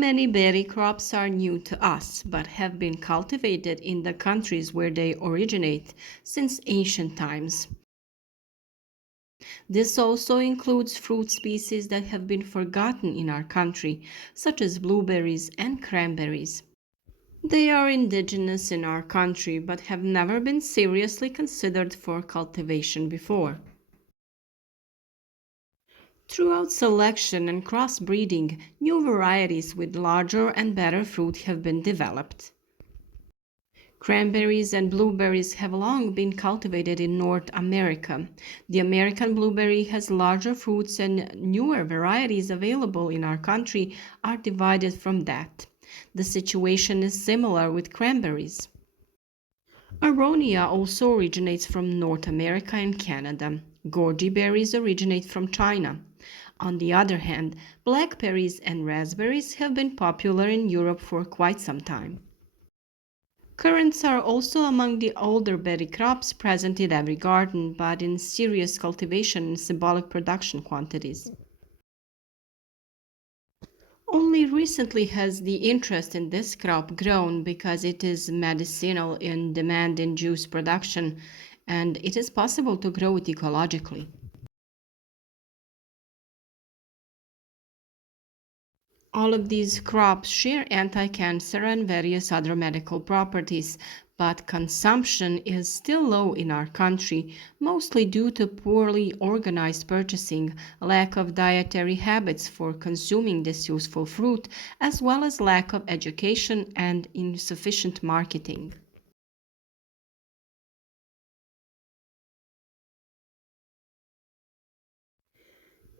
Many berry crops are new to us, but have been cultivated in the countries where they originate since ancient times. This also includes fruit species that have been forgotten in our country, such as blueberries and cranberries. They are indigenous in our country but have never been seriously considered for cultivation before. Throughout selection and crossbreeding, new varieties with larger and better fruit have been developed. Cranberries and blueberries have long been cultivated in North America. The American blueberry has larger fruits, and newer varieties available in our country are divided from that. The situation is similar with cranberries. Aronia also originates from North America and Canada. Goji berries originate from China. On the other hand, blackberries and raspberries have been popular in Europe for quite some time. Currants are also among the older berry crops present in every garden, but in serious cultivation and symbolic production quantities. Only recently has the interest in this crop grown because it is medicinal in demand in juice production and it is possible to grow it ecologically. All of these crops share anti-cancer and various other medical properties, but consumption is still low in our country, mostly due to poorly organized purchasing, lack of dietary habits for consuming this useful fruit, as well as lack of education and insufficient marketing.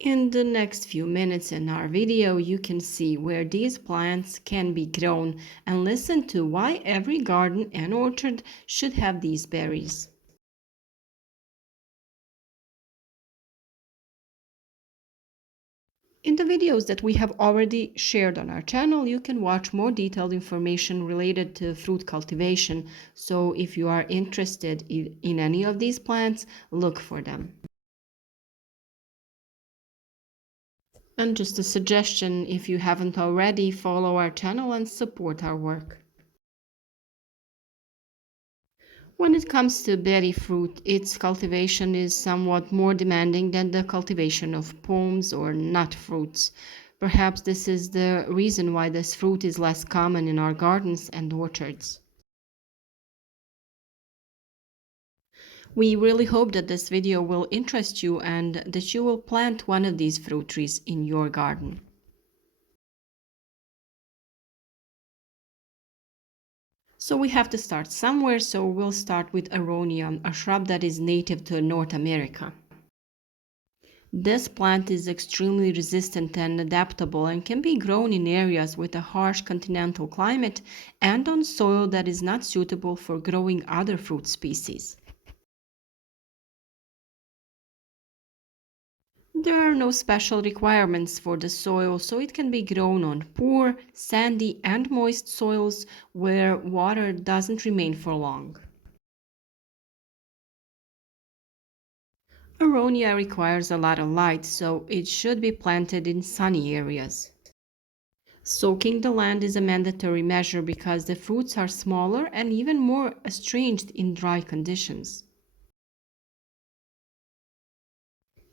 In the next few minutes in our video, you can see where these plants can be grown and listen to why every garden and orchard should have these berries. In the videos that we have already shared on our channel, you can watch more detailed information related to fruit cultivation. So if you are interested in any of these plants, look for them. And just a suggestion, if you haven't already, follow our channel and support our work. When it comes to berry fruit, its cultivation is somewhat more demanding than the cultivation of plums or nut fruits. Perhaps this is the reason why this fruit is less common in our gardens and orchards. We really hope that this video will interest you and that you will plant one of these fruit trees in your garden. So we have to start somewhere, so we'll start with aronia, a shrub that is native to North America. This plant is extremely resistant and adaptable and can be grown in areas with a harsh continental climate and on soil that is not suitable for growing other fruit species. There are no special requirements for the soil, so it can be grown on poor, sandy, and moist soils where water doesn't remain for long. Aronia requires a lot of light, so it should be planted in sunny areas. Soaking the land is a mandatory measure because the fruits are smaller and even more estranged in dry conditions.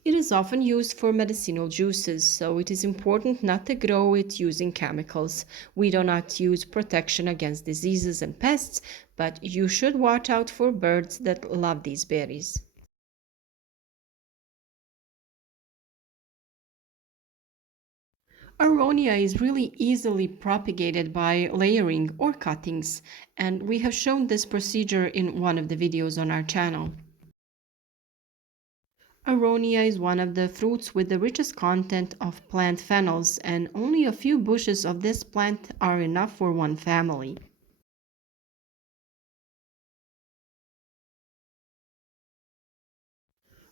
It is often used for medicinal juices, so it is important not to grow it using chemicals. We do not use protection against diseases and pests, but you should watch out for birds that love these berries. Aronia is really easily propagated by layering or cuttings, and we have shown this procedure in one of the videos on our channel. Aronia is one of the fruits with the richest content of plant phenols, and only a few bushes of this plant are enough for one family.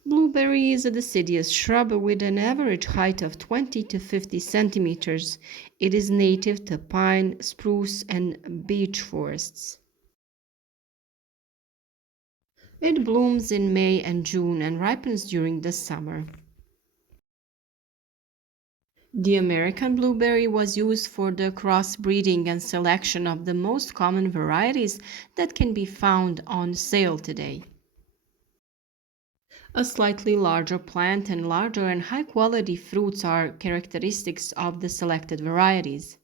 Blueberry is a deciduous shrub with an average height of 20 to 50 centimeters. It is native to pine, spruce, and beech forests. It blooms in May and June and ripens during the summer. The American blueberry was used for the crossbreeding and selection of the most common varieties that can be found on sale today. A slightly larger plant and larger and high quality fruits are characteristics of the selected varieties.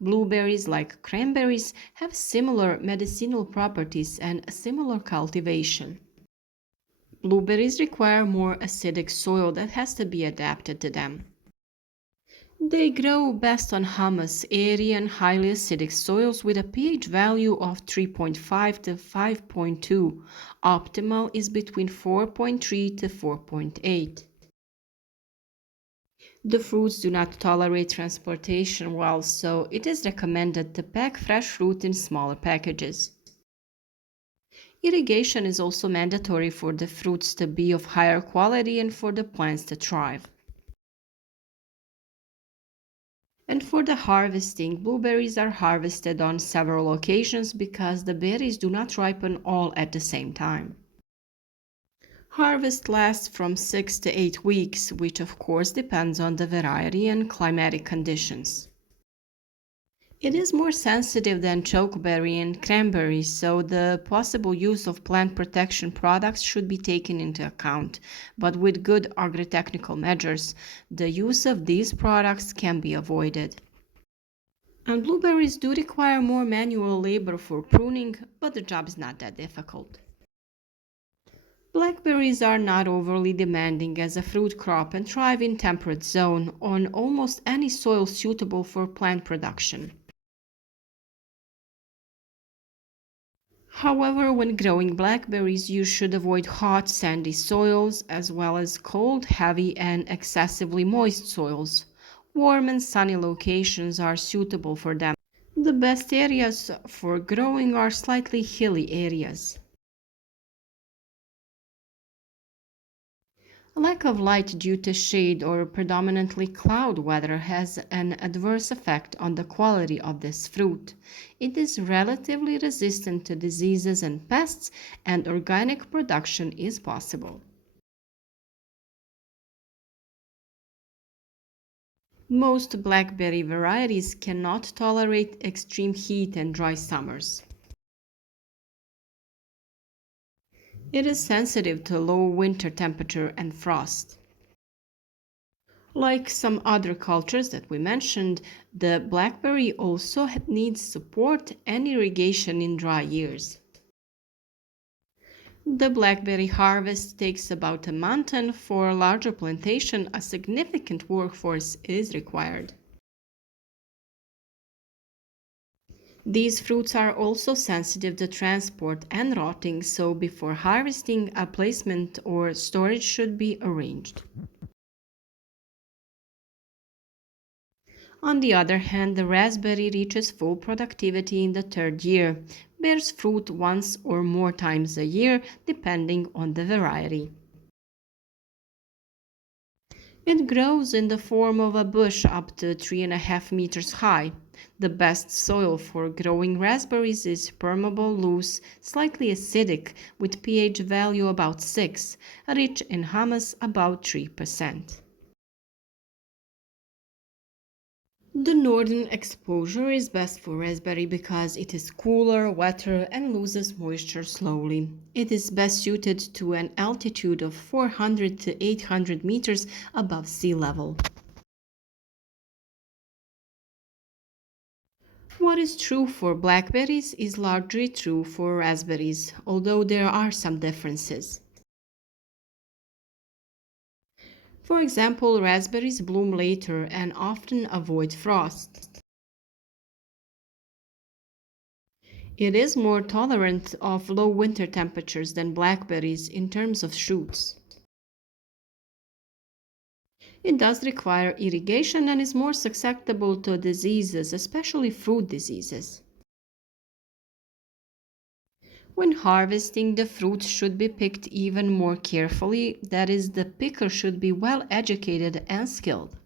Blueberries, like cranberries, have similar medicinal properties and a similar cultivation. Blueberries require more acidic soil that has to be adapted to them. They grow best on humus, airy, and highly acidic soils with a pH value of 3.5 to 5.2. Optimal is between 4.3 to 4.8. The fruits do not tolerate transportation well, so it is recommended to pack fresh fruit in smaller packages. Irrigation is also mandatory for the fruits to be of higher quality and for the plants to thrive. And for the harvesting, blueberries are harvested on several occasions because the berries do not ripen all at the same time. Harvest lasts from 6 to 8 weeks, which of course depends on the variety and climatic conditions. It is more sensitive than chokeberry and cranberry, so the possible use of plant protection products should be taken into account. But with good agritechnical measures, the use of these products can be avoided. And blueberries do require more manual labor for pruning, but the job is not that difficult. Blackberries are not overly demanding as a fruit crop and thrive in temperate zone on almost any soil suitable for plant production. However, when growing blackberries, you should avoid hot, sandy soils as well as cold, heavy, and excessively moist soils. Warm and sunny locations are suitable for them. The best areas for growing are slightly hilly areas. A lack of light due to shade or predominantly cloud weather has an adverse effect on the quality of this fruit. It is relatively resistant to diseases and pests, and organic production is possible. Most blackberry varieties cannot tolerate extreme heat and dry summers. It is sensitive to low winter temperature and frost. Like some other cultures that we mentioned, the blackberry also needs support and irrigation in dry years. The blackberry harvest takes about a month, and for a larger plantation, a significant workforce is required. These fruits are also sensitive to transport and rotting, so before harvesting, a placement or storage should be arranged. On the other hand, the raspberry reaches full productivity in the third year, bears fruit once or more times a year, depending on the variety. It grows in the form of a bush up to 3.5 meters high. The best soil for growing raspberries is permeable, loose, slightly acidic, with pH value about 6, rich in humus about 3%. The northern exposure is best for raspberry because it is cooler, wetter, and loses moisture slowly. It is best suited to an altitude of 400 to 800 meters above sea level. What is true for blackberries is largely true for raspberries, although there are some differences. For example, raspberries bloom later and often avoid frost. It is more tolerant of low winter temperatures than blackberries in terms of shoots. It does require irrigation and is more susceptible to diseases, especially fruit diseases. When harvesting, the fruits should be picked even more carefully. That is, the picker should be well educated and skilled.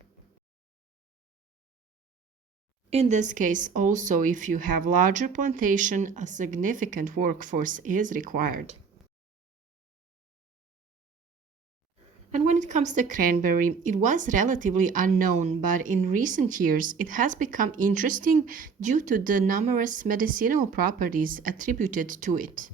In this case, also, if you have larger plantation, a significant workforce is required. And when it comes to cranberry, it was relatively unknown, but in recent years it has become interesting due to the numerous medicinal properties attributed to it.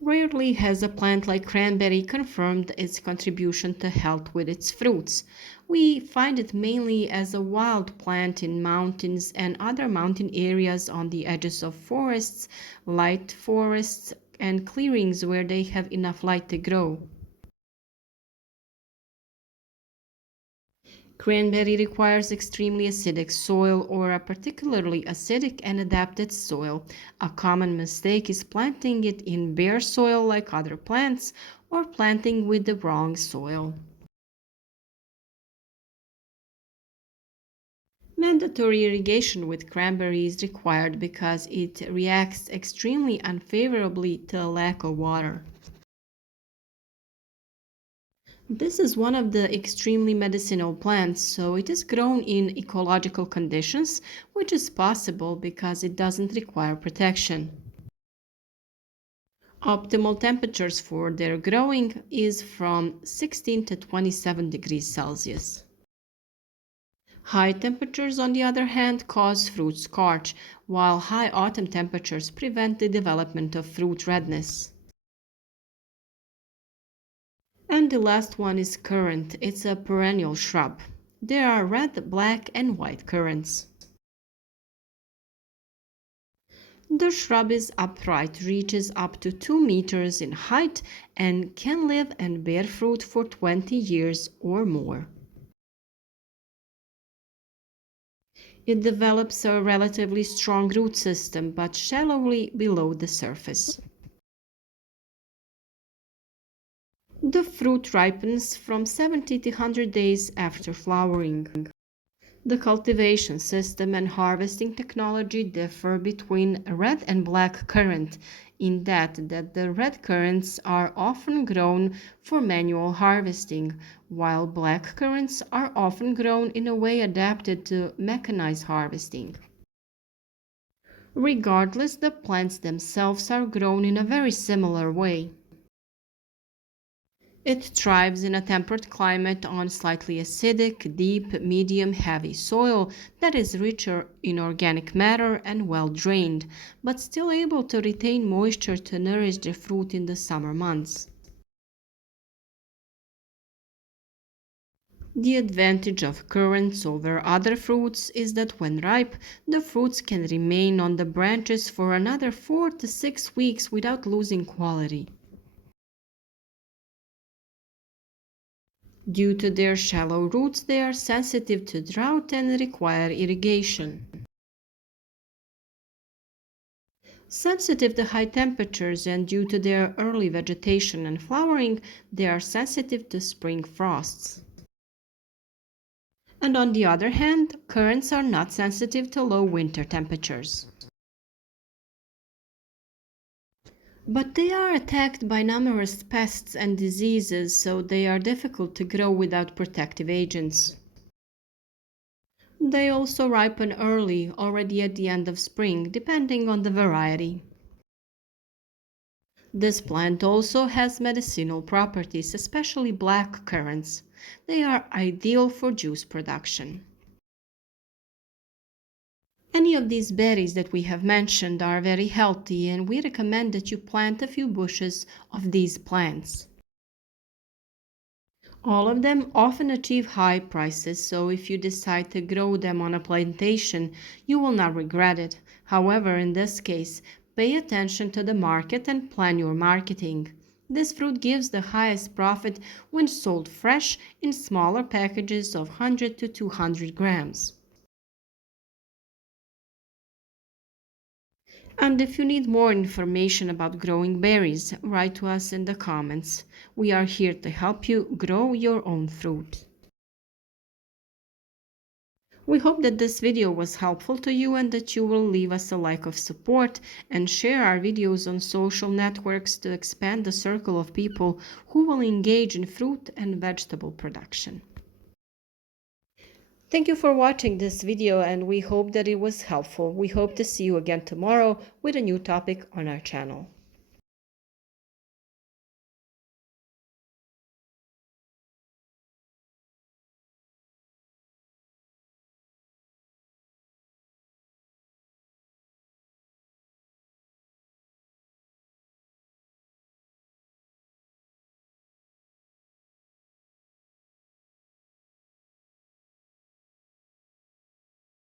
Rarely has a plant like cranberry confirmed its contribution to health with its fruits. We find it mainly as a wild plant in mountains and other mountain areas on the edges of forests, light forests, and clearings where they have enough light to grow. Cranberry requires extremely acidic soil or a particularly acidic and adapted soil. A common mistake is planting it in bare soil like other plants or planting with the wrong soil. Mandatory irrigation with cranberry is required because it reacts extremely unfavorably to a lack of water. This is one of the extremely medicinal plants, so it is grown in ecological conditions, which is possible because it doesn't require protection. Optimal temperatures for their growing is from 16 to 27 degrees Celsius. High temperatures, on the other hand, cause fruit scorch, while high autumn temperatures prevent the development of fruit redness. And the last one is currant. It's a perennial shrub. There are red, black, and white currants. The shrub is upright, reaches up to 2 meters in height, and can live and bear fruit for 20 years or more. It develops a relatively strong root system, but shallowly below the surface. The fruit ripens from 70 to 100 days after flowering. The cultivation system and harvesting technology differ between red and black currant in that the red currants are often grown for manual harvesting, while black currants are often grown in a way adapted to mechanized harvesting. Regardless, the plants themselves are grown in a very similar way. It thrives in a temperate climate on slightly acidic, deep, medium, heavy soil that is richer in organic matter and well drained, but still able to retain moisture to nourish the fruit in the summer months. The advantage of currants over other fruits is that when ripe, the fruits can remain on the branches for another 4 to 6 weeks without losing quality. Due to their shallow roots, they are sensitive to drought and require irrigation. Sensitive to high temperatures and due to their early vegetation and flowering, they are sensitive to spring frosts. And on the other hand, currants are not sensitive to low winter temperatures. But they are attacked by numerous pests and diseases, so they are difficult to grow without protective agents. They also ripen early, already at the end of spring, depending on the variety. This plant also has medicinal properties, especially black currants. They are ideal for juice production. Any of these berries that we have mentioned are very healthy, and we recommend that you plant a few bushes of these plants. All of them often achieve high prices, so if you decide to grow them on a plantation, you will not regret it. However, in this case, pay attention to the market and plan your marketing. This fruit gives the highest profit when sold fresh in smaller packages of 100 to 200 grams. And if you need more information about growing berries, write to us in the comments. We are here to help you grow your own fruit. We hope that this video was helpful to you and that you will leave us a like of support and share our videos on social networks to expand the circle of people who will engage in fruit and vegetable production. Thank you for watching this video and we hope that it was helpful. We hope to see you again tomorrow with a new topic on our channel.